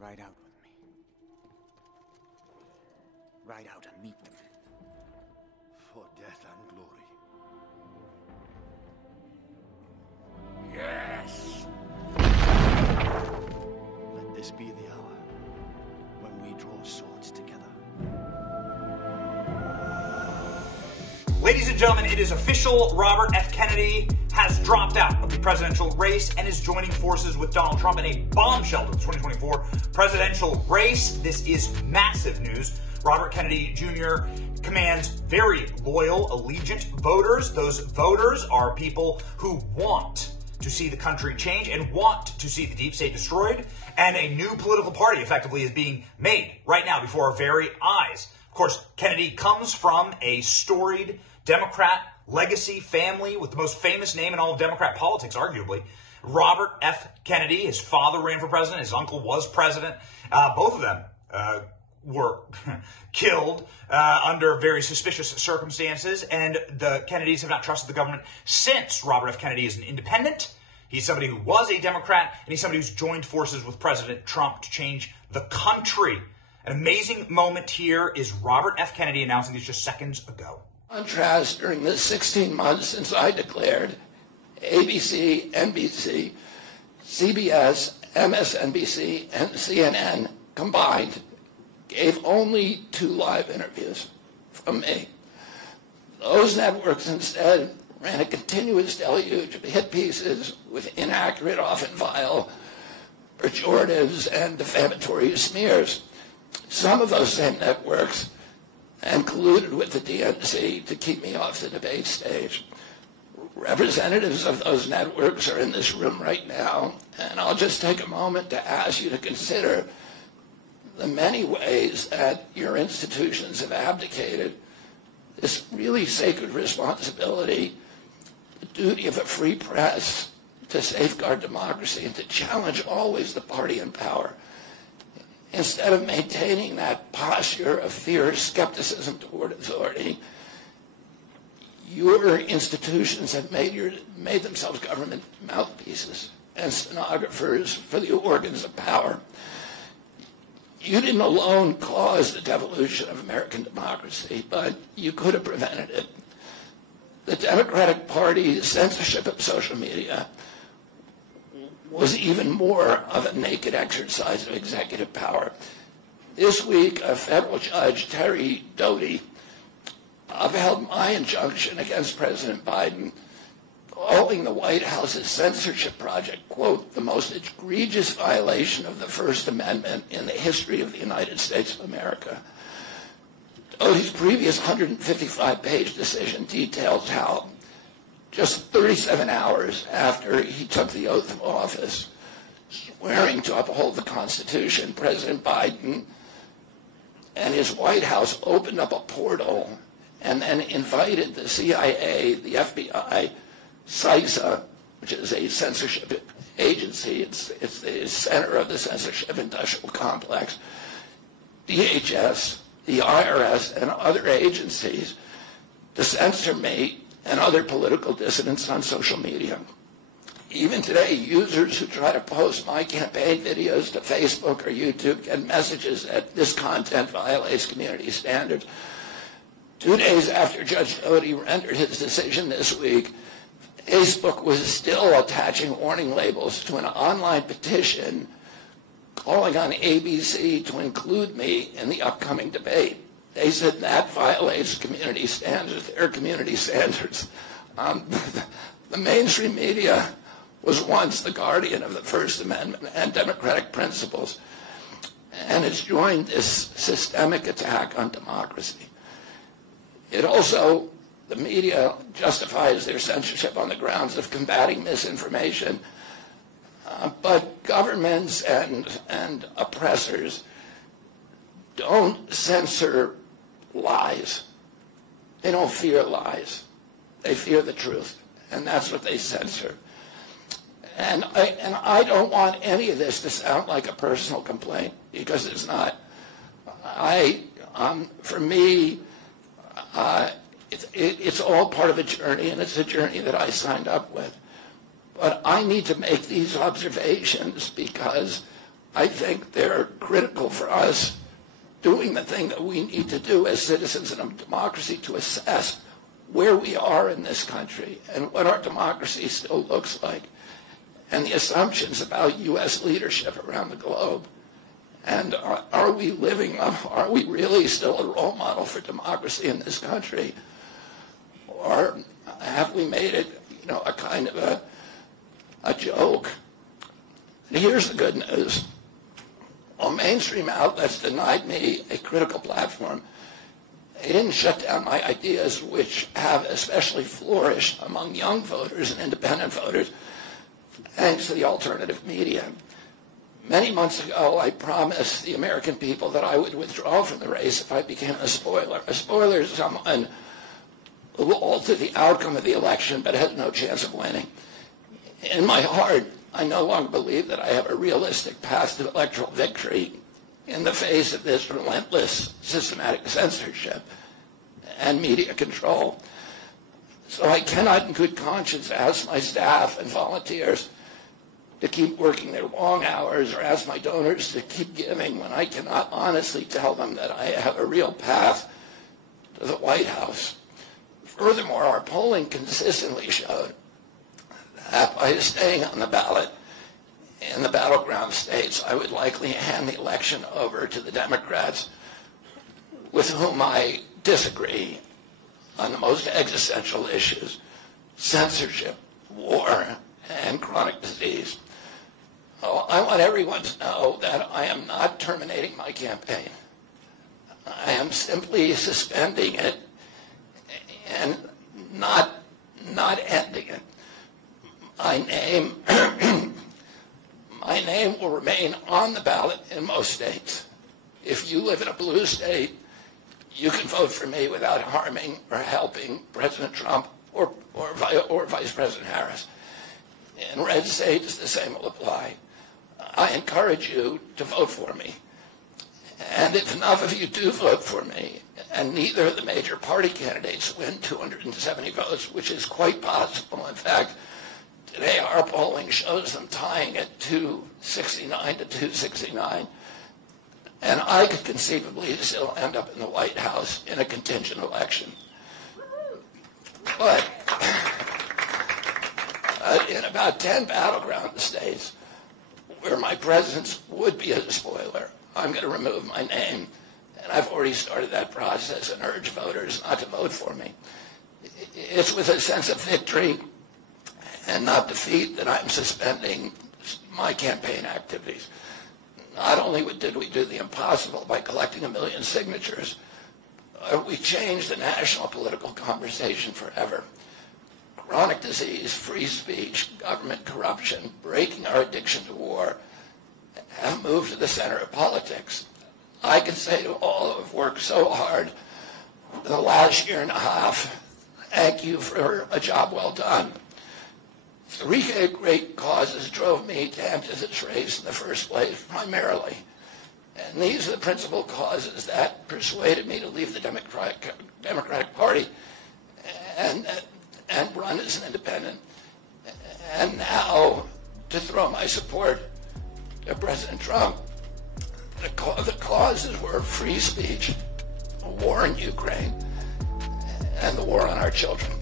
Ride out with me. Ride out and meet them. For death and glory. Yes! Let this be the hour when we draw swords together. Ladies and gentlemen, it is official. Robert F. Kennedy has dropped out of the presidential race and is joining forces with Donald Trump in a bombshell to the 2024 presidential race. This is massive news. Robert Kennedy Jr. commands very loyal, allegiant voters. Those voters are people who want to see the country change and want to see the deep state destroyed. And a new political party effectively is being made right now before our very eyes. Of course, Kennedy comes from a storied Democrat legacy family with the most famous name in all of Democrat politics, arguably. Robert F. Kennedy, his father ran for president, his uncle was president. Both of them were killed under very suspicious circumstances, and the Kennedys have not trusted the government since. Robert F. Kennedy is an independent. He's somebody who was a Democrat, and he's somebody who's joined forces with President Trump to change the country. An amazing moment here is Robert F. Kennedy announcing this just seconds ago. Contrast during the 16 months since I declared, ABC, NBC, CBS, MSNBC, and CNN combined gave only 2 live interviews from me. Those networks instead ran a continuous deluge of hit pieces with inaccurate, often vile, pejoratives and defamatory smears. Some of those same networks and colluded with the DNC to keep me off the debate stage. Representatives of those networks are in this room right now, and I'll just take a moment to ask you to consider the many ways that your institutions have abdicated this really sacred responsibility, the duty of a free press to safeguard democracy and to challenge always the party in power. Instead of maintaining that posture of fear, skepticism toward authority, your institutions have made themselves government mouthpieces and stenographers for the organs of power. You didn't alone cause the devolution of American democracy, but you could have prevented it. The Democratic Party's censorship of social media was even more of a naked exercise of executive power. This week, a federal judge, Terry Doty, upheld my injunction against President Biden, calling the White House's censorship project, quote, the most egregious violation of the First Amendment in the history of the United States of America. Doty's previous 155-page decision details how just 37 hours after he took the oath of office, swearing to uphold the Constitution, President Biden and his White House opened up a portal and then invited the CIA, the FBI, CISA, which is a censorship agency, it's the center of the censorship industrial complex, DHS, the IRS, and other agencies to censor me and other political dissidents on social media. Even today, users who try to post my campaign videos to Facebook or YouTube get messages that this content violates community standards. 2 days after Judge Doty rendered his decision this week, Facebook was still attaching warning labels to an online petition calling on ABC to include me in the upcoming debate. They said that violates community standards, their community standards. The mainstream media was once the guardian of the First Amendment and democratic principles, and it's joined this systemic attack on democracy. It also, the media justifies their censorship on the grounds of combating misinformation, but governments and oppressors don't censor lies. They don't fear lies. They fear the truth, and that's what they censor. And I don't want any of this to sound like a personal complaint, because it's not. For me, it's all part of a journey, and it's a journey that I signed up with. But I need to make these observations because I think they're critical for us doing the thing that we need to do as citizens in a democracy to assess where we are in this country and what our democracy still looks like and the assumptions about U.S. leadership around the globe. And are we living up, are we really still a role model for democracy in this country? Or have we made it, a kind of a joke? And here's the good news. While mainstream outlets denied me a critical platform, they didn't shut down my ideas, which have especially flourished among young voters and independent voters, thanks to the alternative media. Many months ago, I promised the American people that I would withdraw from the race if I became a spoiler. A spoiler is someone who will alter the outcome of the election but has no chance of winning. In my heart, I no longer believe that I have a realistic path to electoral victory in the face of this relentless systematic censorship and media control. So I cannot in good conscience ask my staff and volunteers to keep working their long hours or ask my donors to keep giving when I cannot honestly tell them that I have a real path to the White House. Furthermore, our polling consistently showed that by staying on the ballot in the battleground states, I would likely hand the election over to the Democrats with whom I disagree on the most existential issues: censorship, war, and chronic disease. Oh, I want everyone to know that I am not terminating my campaign. I am simply suspending it and not ending it. My name will remain on the ballot in most states. If you live in a blue state, you can vote for me without harming or helping President Trump or Vice President Harris. In red states, the same will apply. I encourage you to vote for me. And if enough of you do vote for me, and neither of the major party candidates win 270 votes, which is quite possible. In fact, today our polling shows them tying at 269 to 269. And I could conceivably still end up in the White House in a contingent election. But in about 10 battleground states where my presence would be a spoiler, I'm going to remove my name. And I've already started that process and urge voters not to vote for me. It's with a sense of victory and not defeat that I'm suspending my campaign activities. Not only did we do the impossible by collecting 1 million signatures, we changed the national political conversation forever. Chronic disease, free speech, government corruption, breaking our addiction to war have moved to the center of politics. I can say to all who have worked so hard in the last year and a half, thank you for a job well done. 3 great causes drove me to enter this race in the first place, primarily. And these are the principal causes that persuaded me to leave the Democratic Party and run as an independent. And now to throw my support to President Trump. The causes were free speech, the war in Ukraine, and the war on our children.